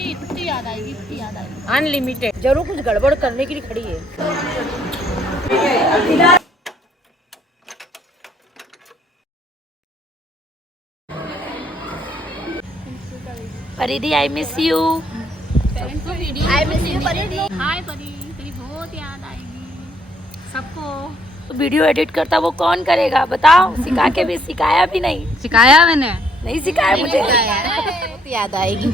इतनी याद आएगी, इतनी याद आएगी। अनलिमिटेड। जरूर कुछ गड़बड़ करने के लिए खड़ी है। परिधि, I miss you. I miss you परिधि। हाय परी, तेरी बहुत याद आएगी सबको। वीडियो एडिट करता वो कौन करेगा बताओ? सिखा के भी सिखाया भी नहीं। सिखाया मैंने, नहीं सिखाया मुझे। याद आएगी।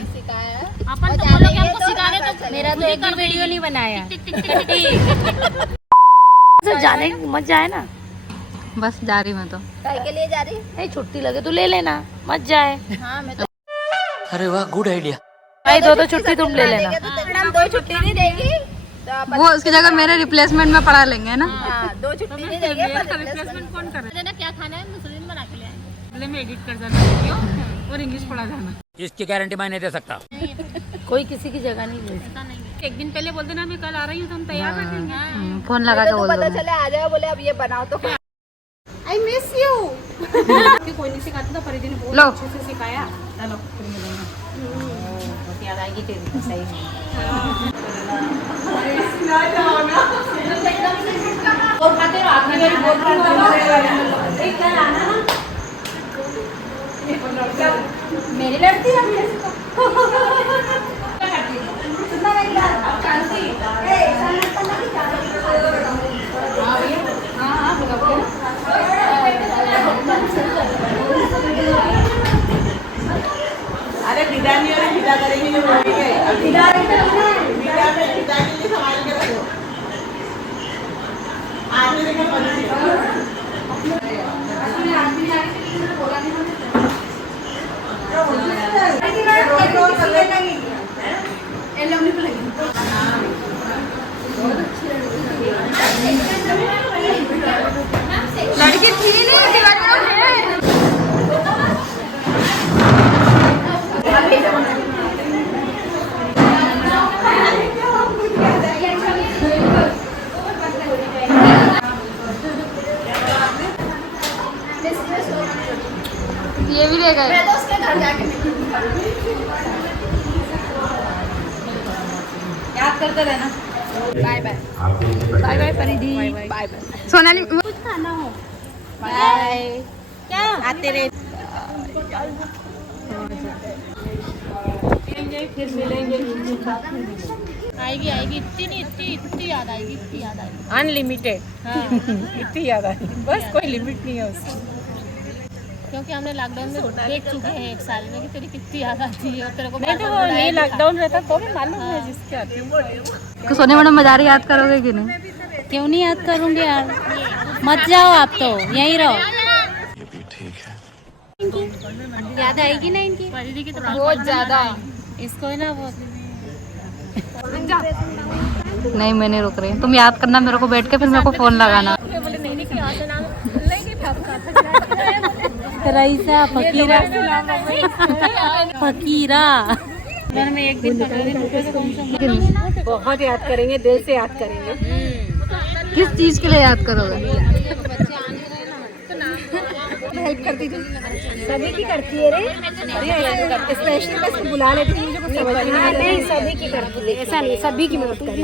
अपन तो बोलोगे हमको सिखाने, तो मेरा तो एक भी वीडियो नहीं बनाया। जाने मत जाए ना। बस जा रही मैं तो। के लिए जा रही? नहीं छुट्टी लगे तो ले लेना, मत जाए। हाँ मैं तो। अरे वाह, गुड आइडिया। भाई दो छुट्टी तुम ले लेना। मैडम 2 छुट्टी नहीं देगी तो वो उसकी जगह मेरे रिप्लेसमेंट में पढ़ा लेंगे ना। 2 छुट्टी नहीं देंगे। रिप्लेसमेंट कौन कर रहा क्या खाना है? मुस्लिम बना के ले आएंगे। में एडिट कर जाना वीडियो और इंग्लिश पढ़ा जाना। इसकी गारंटी मैं नहीं दे सकता। कोई किसी की जगह नहीं ले। एक दिन पहले बोल देना मैं कल आ रही हूँ तो हम तैयार रखेंगे। फोन लगा के बोल पता दो। चले आ जाओ, बोले अब ये बनाओ तो। I miss you. कोई नहीं सिखाता था, परिधि ने बहुत अच्छे से सिखाया। चलो फिर मिलेंगे। बहुत याद आएगी तेरी। सही और खाते हो आपने मेरी मेरी लड़ती है। अरे विदा नहीं हो रही, विदा करेंगे जो बोलेंगे। विदा में विदा के लिए संभाल के रखो। आगे देखो लड़की थी नहीं ये भी ले गए। मैं तो उसके घर जाके याद करते रहना। Bye bye. Bye bye Paridhi. Bye bye. Sonali कुछ खाना हो। बाय। क्या आते रहे। फिर मिलेंगे। आएगी आएगी, इतनी याद आएगी, इतनी याद आएगी। अनलिमिटेड। इतनी याद आएगी, बस कोई लिमिट नहीं है उसकी। क्योंकि हमने लॉकडाउन में देख चुके हैं 1 साल में कि तेरी कितनी याद आती है और तेरे को नहीं तो वो नहीं लॉकडाउन रहता तो भी मालूम है जिसके आती है। तो सोने मैडम बाजार याद करोगे कि नहीं? क्यों नहीं याद करूंगी यार, मत जाओ आप तो यहीं रहो। ठीक है। याद आएगी ना इनकी? परिधि की तो बहुत ज्यादा। इसको है ना वो नहीं मैं नहीं रुक रही। तुम याद करना मेरे को बैठ के, फिर मेरे को फोन लगाना। रईसा फकीरा फकीरा। में एक दिन बहुत याद करेंगे, दिल से याद करेंगे। किस चीज के लिए याद करोगे? हेल्प करती थी, सभी की करती है रे। स्पेशली बस बुला लेती थी, मुझे कुछ समझ नहीं। सभी की करती है, ऐसा नहीं, सभी की मदद करती।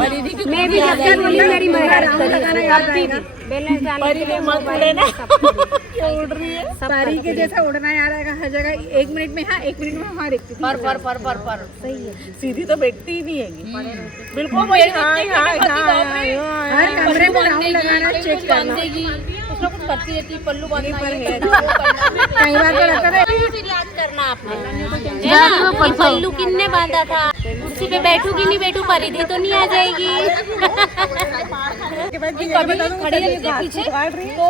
मैं भी जब तक बोली मेरी मदद करती थी। बैलेंस डालने के मत लेना। उड़ रही है सारी के जैसा उड़ना याद आएगा हर जगह। 1 मिनट में, हाँ 1 मिनट में वहाँ देखती थी। पर सही है। सीधी तो बैठती ही नहीं है बिल्कुल। हर कमरे में राउंड लगाना, चेक करना, कुछ ना कुछ करती रहती। पल्लू बांधना कई बार तो लगता है याद करना आपने। पल्लू किन्ने बांधा था, कुर्सी पे बैठू कि नहीं बैठू, परिधि तो नहीं आ जाएगी। कभी खड़ी रहती पीछे तो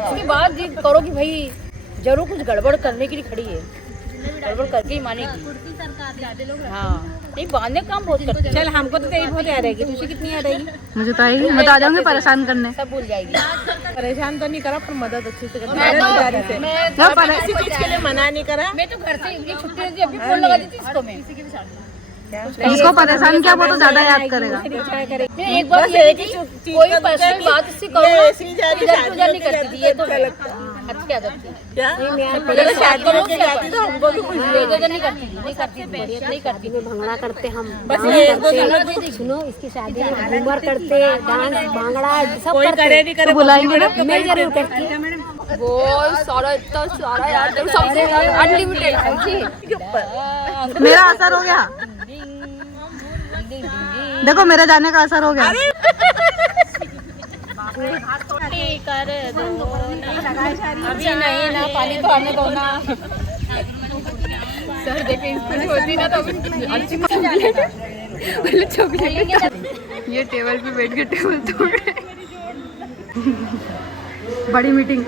उसके बाद जिद करो कि भाई जरूर कुछ गड़बड़ करने के लिए खड़ी है, गड़बड़ करके ही मानेगी। हाँ नहीं बांधने काम बहुत करते हैं। चल हमको तो तेरी बहुत याद आएगी, तुझे कितनी याद आएगी? मुझे तो आएगी, मैं तो आ जाऊंगी परेशान करने। सब भूल जाएगी। परेशान तो नहीं करा पर मदद अच्छे से करती मैं किसी चीज के लिए मना नहीं करा। मैं तो घर से छुट्टी रहती, अभी फोन लगा देती इसको मैं। जिसको परेशान किया वो तो ज्यादा याद करेगा। एक बार कोई पर्सनल बात उससे करो, इधर नहीं करती थी ये तो। अच्छी आदत थी। क्या पहले तो शादी करके जाती तो हमको भी खुशी नहीं करती नहीं करती में भंगड़ा करते हम, बस डांस ये एक दो करते, सुनो इसकी शादी में घूमर करते, डांस भांगड़ा सब कोई करते। करे नहीं करे बुलाएंगे ना, मैं जरूर करती। वो सारा इतना सारा यार सबसे अनलिमिटेड मेरा असर हो गया, देखो मेरे जाने का असर हो गया। कर दो अभी नहीं ना, पानी तो आने दो ना। सर देखे स्कूल होती ना तो ये टेबल पे बैठ के टेबल तोड़ रहे। बड़ी मीटिंग।